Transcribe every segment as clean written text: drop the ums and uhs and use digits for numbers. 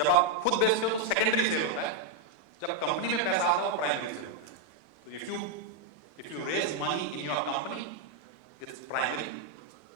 जब आप खुद बेचते हो तो सेकेंडरी सेल होता है, जब कंपनी में पैसा आता है वो प्राइमरी सेल होता है. So if you raise money in your company, it's primary.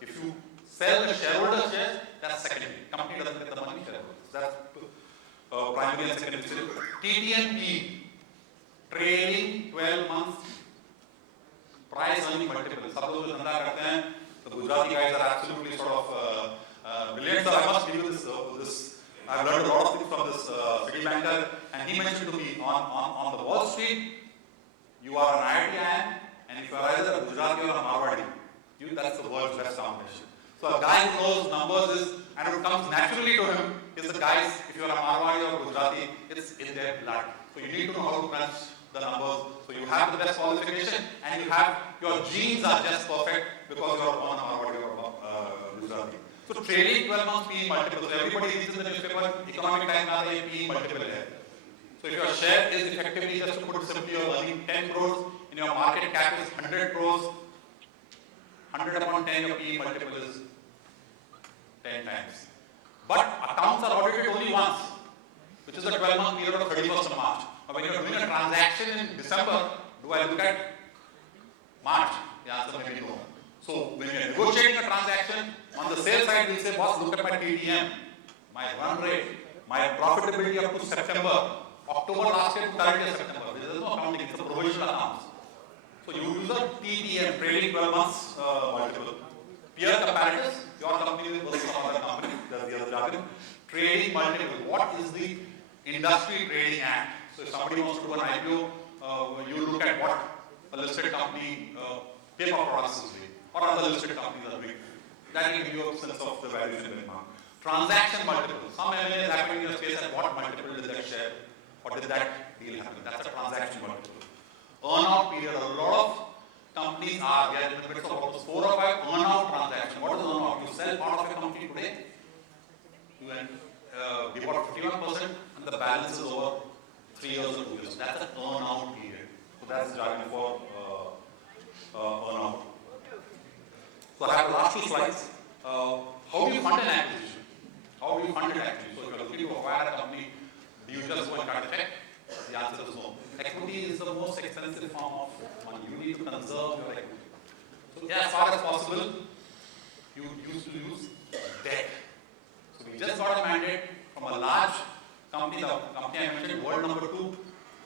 If you sell the shareholder shares, that's secondary. Company doesn't get the money, shareholders. That's primary and secondary sale. TTM, trailing 12 months price earning multiple. सब लोग जो धंधा करते हैं, the Gujarati guys are absolutely sort of brilliant. So I must give you this. I've learned a lot of things from this city banker, and he mentioned to me on the Wall Street, you are an IITian, and if you are either a Gujarati or a Marwadi, that's the world's best combination. So a guy who knows numbers is, and it comes naturally to him, is the guys, if you are a Marwadi or Gujarati, it's in their blood. So you need to know how to crunch the numbers. So you have the best qualification, and you have, your genes are just perfect because you are born a Marwadi or Gujarati. So trading 12 months PE multiple. So everybody reads in the newspaper, economic time now the PE multiple है. So if your share is effectively, just to put it simply, you're earning 10 crores, and your market cap is 100 crores, 100 upon 10, your PE multiple is 10 times. But accounts are audited only once, which is the 12-month period of 31st of March. But when you're doing a transaction in December, do I look at March? The answer may be no. So when you're negotiating a transaction, on the sales side, we'll say, boss, look at my TTM, my run rate, my profitability up to September, October last year to current year September. There is no accounting, it's a provisional accounts. So you use a TTM, trailing 12 months multiple. Peer comparators, your company versus some other company, that's the other jargon. Trading multiple, what is the Industry Trading Act? So if somebody wants to do an IPO, you look at what a listed company, paper products is doing, or other listed companies are doing. That will give you a sense of the valuation benchmark. Transaction multiple. Some M&A is happening in your space, at what multiple did that share? What did that deal happen? That's a transaction multiple. Earn-out period. A lot of companies are, we are in the midst of almost 4 or 5 earn-out transactions. What is earn-out? You sell part of your company today, you give out 51%, and the balance is over 3 years or 2 years. That's an earn-out period. So that's jargon for earn-out. So I have the last 2 slides. How do you fund an acquisition? How do you fund it actually? So if you're looking to acquire a company, do you just go and cut a check? The answer is no. Equity is the most expensive form of money. You need to conserve your equity. So as far as possible, you used to use debt. So we just got a mandate from a large company, the company I mentioned, world number 2,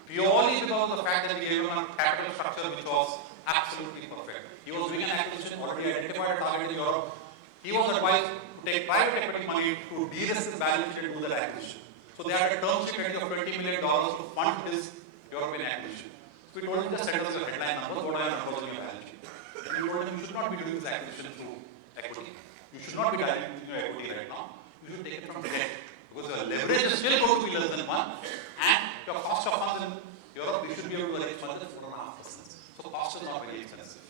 purely because of the fact that we gave him a capital structure which was absolutely perfect. He was doing an acquisition, already identified a target in Europe. He was advised to take private equity money to de-risk his balance sheet and do that acquisition. So they had a term sheet ready of $20 million to fund his European acquisition. So we told him, just send us your headline numbers, what are your numbers on your balance sheet? And we told him, you should not be doing this acquisition through equity. You should not be diluting your equity right now. You should take it from debt. Because your leverage is still going to be less than 1, and your cost of funds in Europe, you should be able to raise funds at 4.5%. So cost is not very expensive.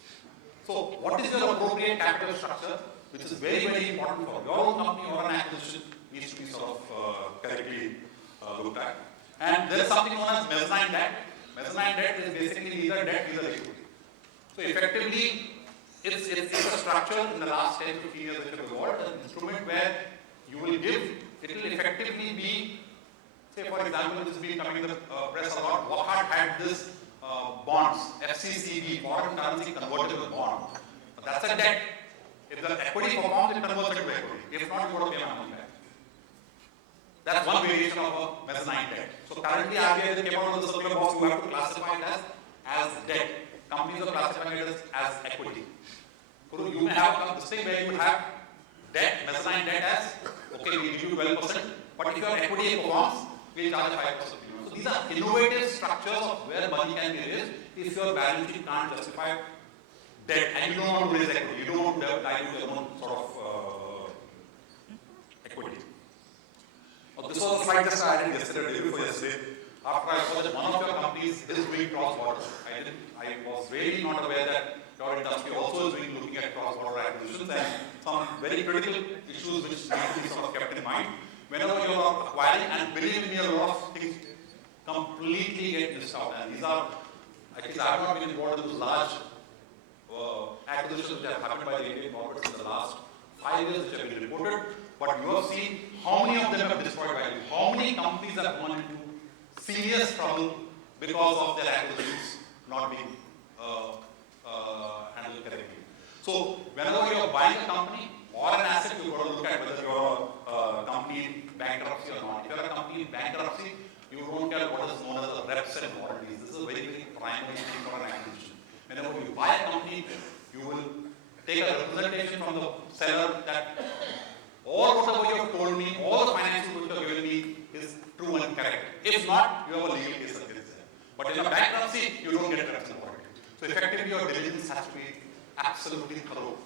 So what is your appropriate capital structure, which is very, very important for your own company or an acquisition, needs to be sort of correctly looked at. And there is something known as mezzanine debt. Mezzanine debt is basically either debt, either equity. So effectively, it's a structure in the last 10 to 15 years that have evolved, an instrument where you will give, it will effectively be, say for example, this has been coming in the press a lot, Walmart had this bonds, FCCB, foreign currency convertible bond. That's a debt. If the equity performs, it converts into equity. If not, you got to pay my money back. That's one variation of a mezzanine debt. So currently, RBI came out with the circular box, you have to classify it as debt. Companies are classifying it as equity. So you may have the same way you would have debt, mezzanine debt as, okay, we give you 12%, but if your equity performs, we charge 5%. So these are innovative structures of where money can be raised if your balance sheet can't justify debt and you don't want to raise equity, you don't want to dilute your own sort of equity. This was a slide just I did yesterday, day before yesterday. After I saw that one of your companies is doing cross-border, I was really not aware that your industry also is looking at cross-border acquisitions and some very critical issues which need to be sort of kept in mind. Whenever you are acquiring, and believe me, a lot of things completely get missed out. And these are, at least I have not been involved in those large acquisitions that have happened by the Indian corporates in the last 5 years which have been reported. But you have seen how many of them have destroyed value, how many companies have gone into serious trouble because of their acquisitions not being handled correctly. So whenever you are buying a company or an asset, you've got to look at whether you're a company in bankruptcy or not. If you're a company in bankruptcy, you don't care what is known as the reps and warranties. This is a very, very primary thing for an acquisition. Whenever you buy a company, you will take a representation from the seller that all whatever you have told me, all the financials which you have given me is true and correct. If not, you have a legal case against them. But in a bankruptcy, you don't get reps and warranties. So effectively, your diligence has to be absolutely thorough.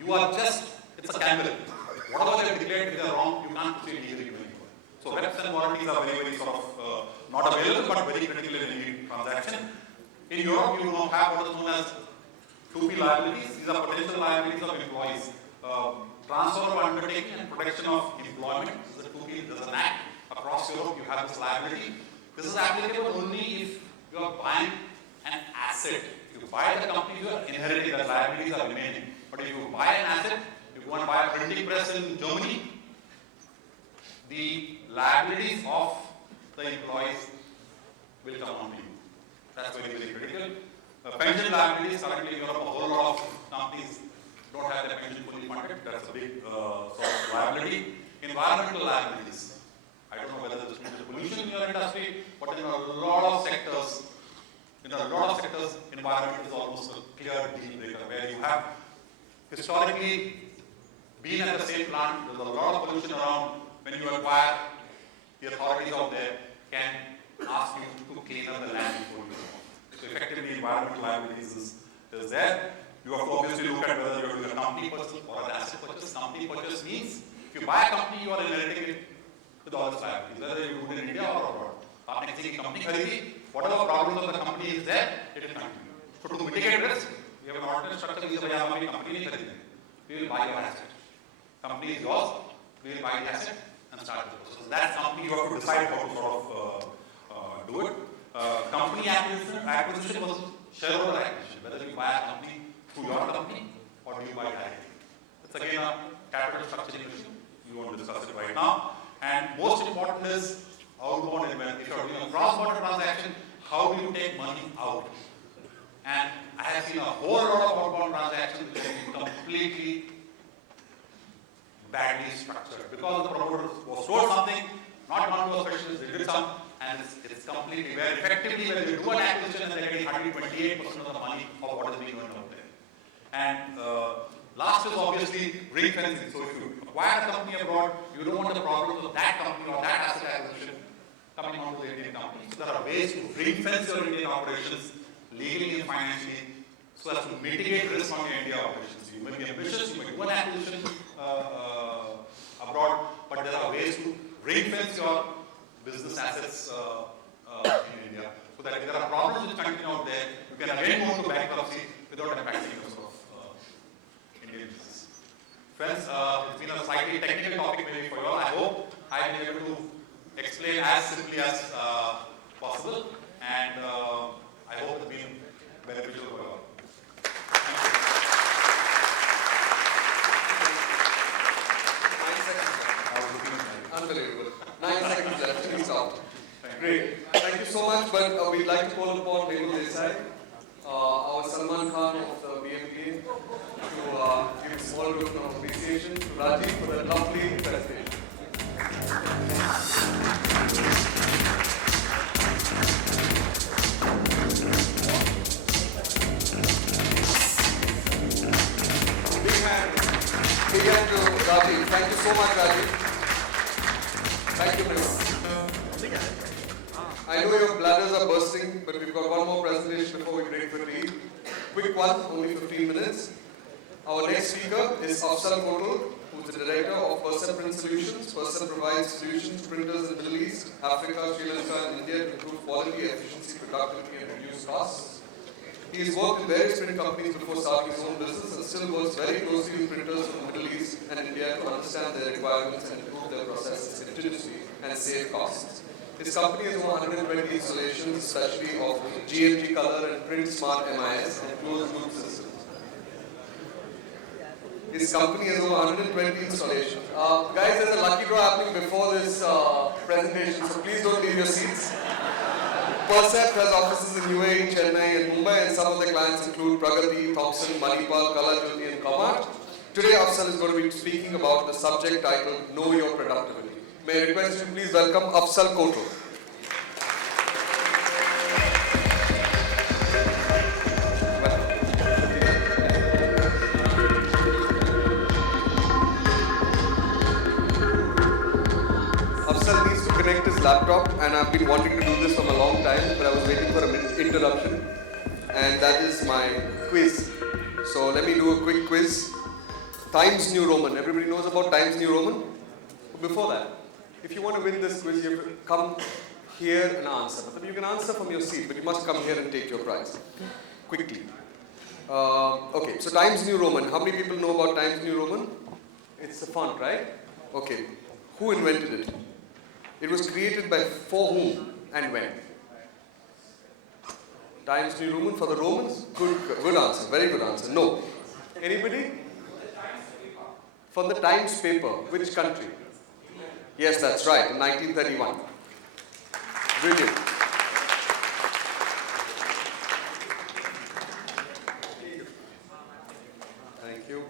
You are just, it's a gamble. Whatever they have declared, if they are wrong, you can't proceed legally anymore. So reps and warranties are very, very sort of not available, but very critical in any transaction. In Europe, you now have what is known as 2P liabilities. These are potential liabilities of employees. Transfer of undertaking and protection of employment. This is a 2P, there's an act. Across Europe, you have this liability. This is applicable only if you are buying an asset. If you buy the company, you are inheriting, the liabilities are remaining. But if you buy an asset, if you want to buy a printing press in Germany, the liabilities of the employees will come on to you. That's very, very critical. Pension liabilities, currently in Europe, a whole lot of companies don't have their pension fully funded. That's a big sort of liability. Environmental liabilities. I don't know whether there's pollution in your industry, but in a lot of sectors, environment is almost a clear deal breaker, where you have historically been at the same plant, there's a lot of pollution around. When you acquire, the authorities out there can ask you to clean up the land before you go. So effectively, environmental liabilities is there. You have to obviously look at whether you're doing a company purchase or an asset purchase. Company purchase means if you buy a company, you are inheriting it with all its liabilities, whether you do it in India or abroad. Aapne kisi ki company kharidi, whatever problems of the company is there, it will continue. So to mitigate risk, we have an alternate structure. We say, bhai, hum abhi company nahi kharidenge. We will buy your asset. Company is yours. We will buy the asset and start the process. So that company you have to decide how to sort of do it. Company acquisition was shareholder acquisition. Whether you buy a company through your company or do you buy directly. It's again a capital structuring issue. We won't discuss it right now. And most important is outbound investment. If you are doing a cross-border transaction, how do you take money out? And I have seen a whole lot of outbound transactions which have been completely badly structured because the promoter was told something, not gone to a specialist, they did some, and it's completely where effectively when they do an acquisition and they're getting 128% of the money of what is being earned out there. And last is obviously ring fencing. So if you acquire a company abroad, you don't want the problems of that company or that asset acquisition coming onto the Indian company. So there are ways to ring fence your Indian operations legally and financially so as to mitigate risk on your India operations. You may be ambitious, you may do an acquisition abroad, but there are ways to ring fence your business assets in India so that if there are problems which continue out there, you can again go into bankruptcy without impacting your sort of Indian business. Friends, it's been a slightly technical topic maybe for you all. I hope I've been able to explain as simply as possible, and I hope it's been beneficial for you all. Unbelievable. 9 seconds left. Please stop. Great. Thank you so much. But we'd like to call upon Mehul Desai, our Salman Khan of the BMPA, to give a small token of appreciation to Rajeev for that lovely presentation. Big hand to Rajeev. Thank you so much, Rajeev. Thank you, everyone. I know your bladders are bursting, but we've got one more presentation before we break for tea. Quick one, only 15 minutes. Our next speaker is Afsal Kotal, who's the director of Person Print Solutions. Person provides solutions to printers in the Middle East, Africa, Sri Lanka, and India to improve quality, efficiency, productivity, and reduce costs. He has worked in various print companies before starting his own business and still works very closely with printers from the Middle East and India to understand their requirements and improve their processes continuously and save costs. His company has over 120 installations, especially of GMG Color and Print Smart MIS and closed loop systems. His company has over 120 installations. Guys, there's a lucky draw happening before this presentation, so please don't leave your seats. Percept has offices in UAE, Chennai and Mumbai, and some of the clients include Pragati, Thompson, Manipal, Kalajyoti and Kumar. Today Afzal is going to be speaking about the subject titled Know Your Productivity. May I request you to please welcome Afzal Koto. Afzal needs to connect his laptop, and I've been wanting to do this from a long time, but I was waiting for an interruption, and that is my quiz. So let me do a quick quiz. Times New Roman. Everybody knows about Times New Roman? Before that, if you want to win this quiz, you have to come here and answer. You can answer from your seat, but you must come here and take your prize quickly. Okay, so Times New Roman. How many people know about Times New Roman? It's a font, right? Okay. Who invented it? It was created by for whom and when? Times New Roman for the Romans? Good answer. Very good answer. No. Anybody? From the Times paper. Which country? Yes, that's right. In 1931. Brilliant. Thank you.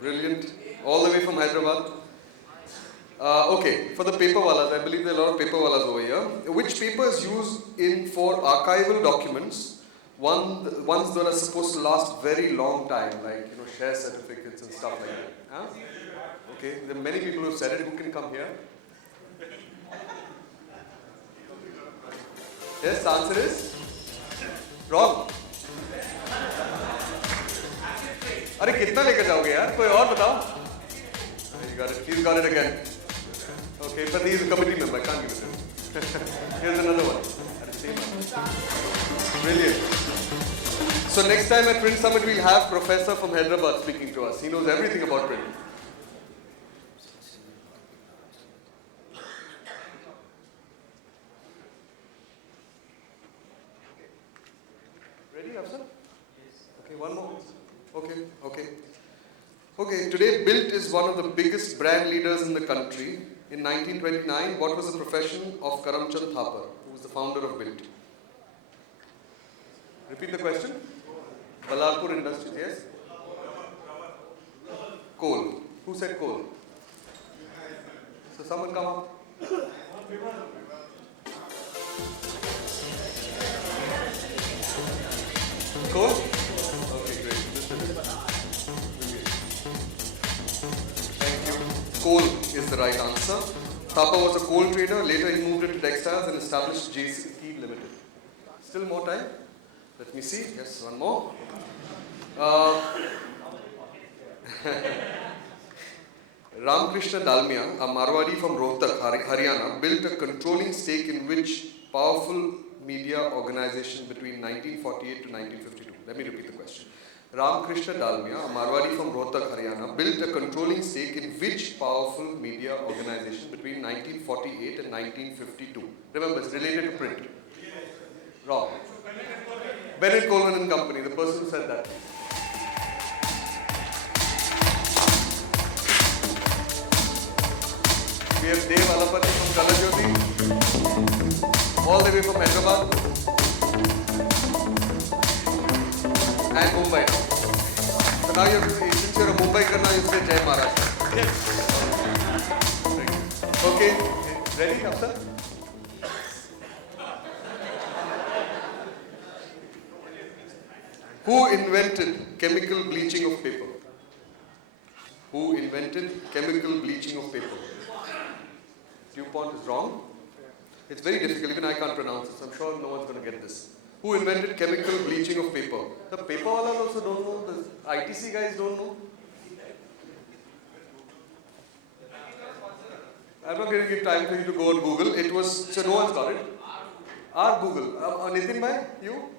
Brilliant. All the way from Hyderabad. Okay, for the paper wallas, I believe there are a lot of paper wallas over here. Which paper is used for archival documents? Ones that are supposed to last very long time, like share certificates and stuff like that. Huh? Okay, there are many people who have said it. Who can come here? Yes, the answer is wrong. अरे कितना लेकर जाओगे यार? कोई और बताओ? You got it. He's got it again. Okay, but he's a committee member. I can't give it to him. Here's another one. Brilliant. So next time at Print Summit, we'll have Professor from Hyderabad speaking to us. He knows everything about print. Ready, Afzal? Okay, one more. Okay, today Built is one of the biggest brand leaders in the country. In 1929, what was the profession of Karamchand Thapar, who was the founder of Built? Repeat the question. Ballarpur Industries, yes? Coal. Who said coal? So someone come up. Coal? Okay, great. Thank you. Coal is the right answer. Thapa was a coal trader. Later he moved into textiles and established JC Limited. Still more time? Let me see. Yes, one more. Ramkrishna Dalmia, a Marwadi from Rohtak, Haryana, built a controlling stake in which powerful media organization between 1948 to 1952. Let me repeat the question. Ramkrishna Dalmia, a Marwadi from Rohtak, Haryana, built a controlling stake in which powerful media organization between 1948 and 1952? Remember, it's related to print. Wrong. Bennett Coleman and Company, the person who said that. We have Dev Alapati from Kalajyoti, all the way from Hyderabad and Mumbai. So now since you're a Mumbai now you say Jai Maharashtra. Yes. Okay, ready, Afzal? Who invented chemical bleaching of paper? Who invented chemical bleaching of paper? DuPont is wrong. It's very difficult, even I can't pronounce it, so I'm sure no one's going to get this. Who invented chemical bleaching of paper? The paper wallas also don't know, the ITC guys don't know. I'm not going to give time for you to go on Google. It was, so no one's got it. Our Google. Nitin bhai, you?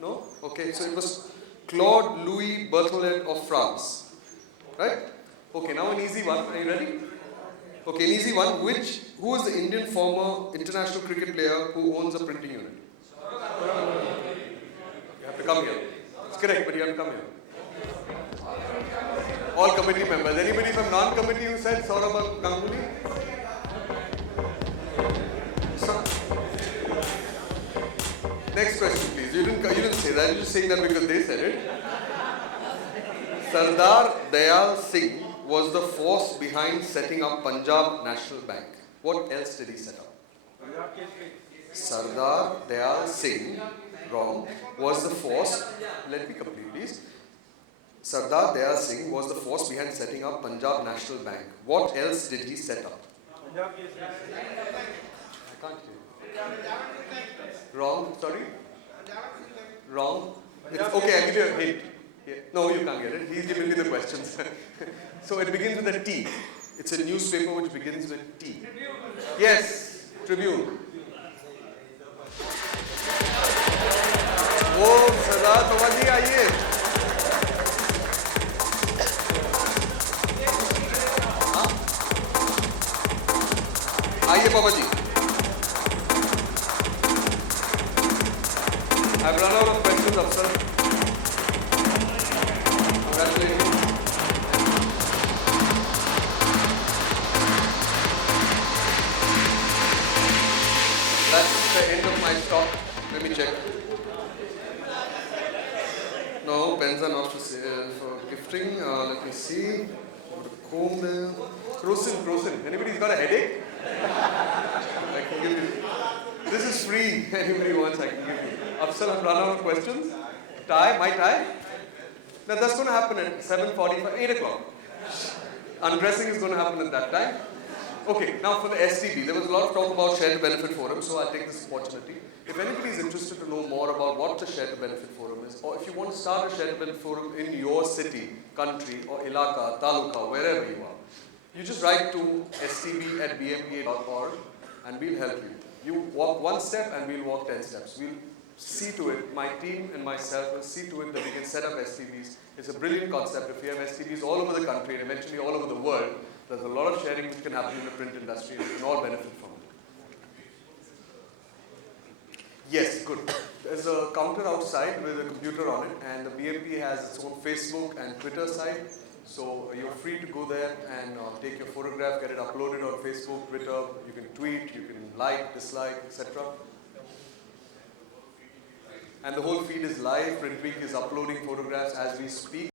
No? Okay, so it was Claude Louis Berthollet of France. Right? Okay, now an easy one. Are you ready? Okay, an easy one. Who is the Indian former international cricket player who owns a printing unit? You have to come here. It's correct, but you have to come here. All committee members. Anybody from non-committee who said Saurabh Ganguly? Next question, please. You didn't say that. You're just saying that because they said it. Sardar Dayal Singh was the force behind setting up Punjab National Bank. What else did he set up? Sardar Dayal Singh, wrong, was the force. Let me complete, please. Sardar Dayal Singh was the force behind setting up Punjab National Bank. What else did he set up? I can't hear. Wrong, sorry? Wrong. It's okay, I'll give you a hint. Yeah. No, you can't get it. He's giving me the questions. So it begins with a T. It's a newspaper which begins with T. Yes, Tribune. Oh, Sardar Pawaji, आइए. हाँ? आइए Pawaji. I've run out of questions, Afsar. Congratulations. That's the end of my talk. Let me check. No, pens are not for gifting. Let me see. Comb there. Croson. Anybody's got a headache? I can give you. This is free. Anybody wants, I can give you. Afsal, I've run out of questions. Tie? My tie? Now that's going to happen at 7:45, 8 o'clock. Undressing is going to happen at that time. Okay, now for the STB, there was a lot of talk about Shared Benefit Forum, so I'll take this opportunity. If anybody is interested to know more about what the Shared Benefit Forum is, or if you want to start a Shared Benefit Forum in your city, country, or ilaka, taluka, wherever you are, you just write to stb@bmpa.org and we'll help you. You walk one step and we'll walk 10 steps. We'll see to it, my team and myself will see to it that we can set up STBs. It's a brilliant concept. If we have STBs all over the country and eventually all over the world, there's a lot of sharing which can happen in the print industry and we can all benefit from it. Yes, good. There's a counter outside with a computer on it, and the BMPA has its own Facebook and Twitter site. So you're free to go there and take your photograph, get it uploaded on Facebook, Twitter. You can tweet, you can like, dislike, etc. And the whole feed is live. Print Week is uploading photographs as we speak.